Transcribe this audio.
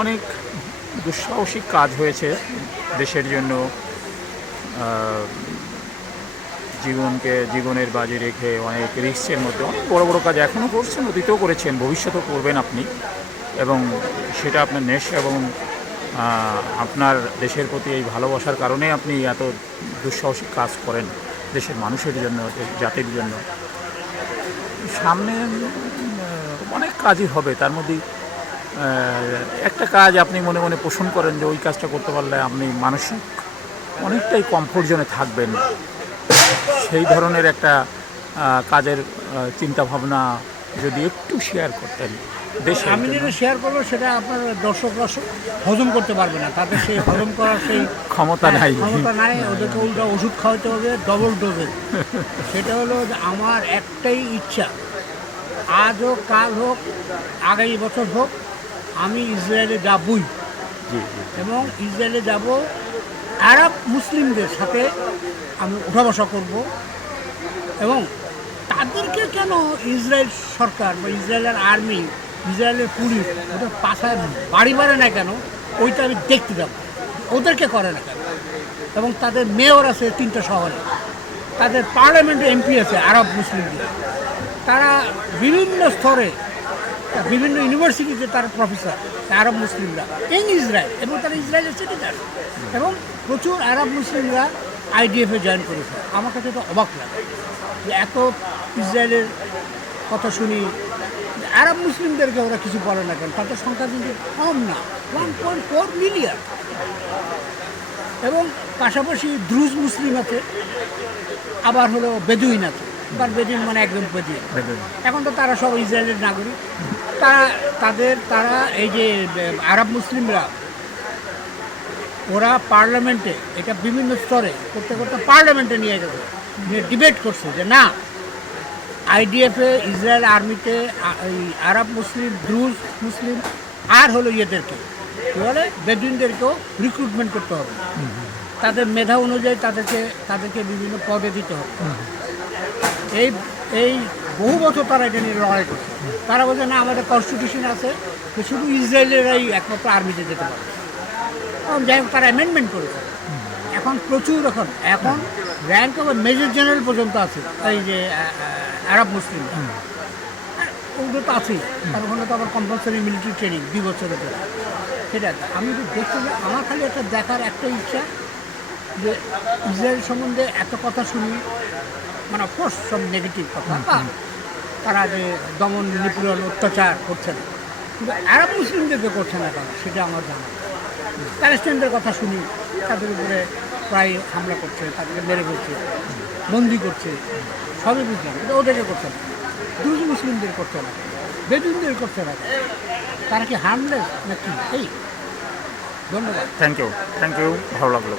অনেক দুঃসাহসিক কাজ হয়েছে দেশের জন্য। জীবনের বাজি রেখে অনেক রিস্কের মধ্যে অনেক বড় বড় কাজ এখনও করছেন, অতীতেও করেছেন, ভবিষ্যতেও করবেন আপনি। এবং সেটা আপনার নেশা এবং আপনার দেশের প্রতি এই ভালোবাসার কারণে আপনি এত দুঃসাহসিক কাজ করেন দেশের মানুষের জন্য, জাতির জন্য। সামনে অনেক কাজই হবে, তার মধ্যেই একটা কাজ আপনি মনে মনে পোষণ করেন যে ওই কাজটা করতে পারলে আপনি মানসিক অনেকটাই কমফোর্ট জোনে থাকবেন। সেই ধরনের একটা কাজের চিন্তাভাবনা যদি একটু শেয়ার করতেন দেশে। আমি যেটা শেয়ার করবো সেটা আপনার দর্শকরা হজম করতে পারবে না, তাদের সেই হজম করার সেই ক্ষমতা নাই। ওদেরকে উল্টা ওষুধ খাওয়াতে হবে ডবল ডোজের। সেটা হলো যে আমার একটাই ইচ্ছা, আজ হোক কাল হোক আগামী বছর হোক আমি ইসরায়েলে যাবই, এবং ইসরায়েলে যাব আরব মুসলিমদের সাথে আমি উঠা বসা করবো। এবং তাদেরকে কেন ইসরায়েল সরকার বা ইসরায়েলের আর্মি, ইসরায়েলের পুলিশ ওদের পাশায় বাড়ি বাড়ে না কেন, ওইটা আমি দেখতে যাব, ওদেরকে করে না কেন। এবং তাদের মেয়র আছে 3টা শহরে, তাদের পার্লামেন্টে এমপি আছে আরব মুসলিমদের, তারা বিভিন্ন স্তরে বিভিন্ন ইউনিভার্সিটিতে তারা প্রফেসর আরব মুসলিমরা ইন ইসরায়েল, এবং তারা ইসরায়েলের সিটিজেন। এবং প্রচুর আরব মুসলিমরা আইডিএফে জয়েন করেছে। আমার কাছে তো অবাক লাগে যে এত ইসরায়েলের কথা শুনি, আরব মুসলিমদেরকে ওরা কিছু বলে না কেন, তাদের সংখ্যা কিন্তু কম না, 1.4 মিলিয়ন। এবং পাশাপাশি দ্রুজ মুসলিম আছে, আবার হলো বেদুইন আছে। তার বেদুইন মানে একদম বেদুইন। এখন তো তারা সব ইসরায়েলের নাগরিক। তারা এই যে আরব মুসলিমরা ওরা পার্লামেন্টে এটা বিভিন্ন স্তরে করতে করতে পার্লামেন্টে নিয়ে গেছে, নিয়ে ডিবেট করছে যে না, আইডিএফে ইসরায়েল আর্মিতে এই আরব মুসলিম, দ্রুজ মুসলিম আর হলো ইয়েদেরকে কী বলে বেদুইনদেরকেও রিক্রুটমেন্ট করতে হবে, তাদের মেধা অনুযায়ী তাদেরকে বিভিন্ন পদে দিতে হবে। এই বহু বছর তারা এটা নিয়ে লড়াই করছে। তারা বলছে না, আমাদের কনস্টিটিউশন আছে যে শুধু ইসরায়েলেরাই একমাত্র আর্মিতে যেতে পারে। যাই হোক, তারা অ্যামেন্ডমেন্ট করেছে। এখন প্রচুর এখন র্যাঙ্ক আবার মেজর জেনারেল পর্যন্ত আছে এই যে আরব মুসলিম, ওগুলো তো আছেই। তার ওখানে তো আবার কম্পালসারি মিলিটারি ট্রেনিং 2 বছরের জন্য। সেটা আমি তো দেখতে, আমার খালি একটা দেখার একটা ইচ্ছা যে ইসরায়েল সম্বন্ধে এত কথা শুনি, মানে অফকোর্স সব নেগেটিভ কথা, তারা যে দমন নিপীড়ন অত্যাচার করছে না, কিন্তু আরব মুসলিমদেরকে করছে না কেন সেটা আমার জানা। প্যালেস্টাইনদের কথা শুনি, তাদের উপরে প্রায় হামলা করছে, তাদেরকে মেরে ফেলছে, বন্দি করছে, সবই বুঝলাম, কিন্তু ওদেরকে করছে না। দ্রুজ মুসলিমদের করছে না, বেদুইনদের করছে না। তারা কি হার্মলেস নাকি? এই ধন্যবাদ। থ্যাংক ইউ, ভালো লাগলো।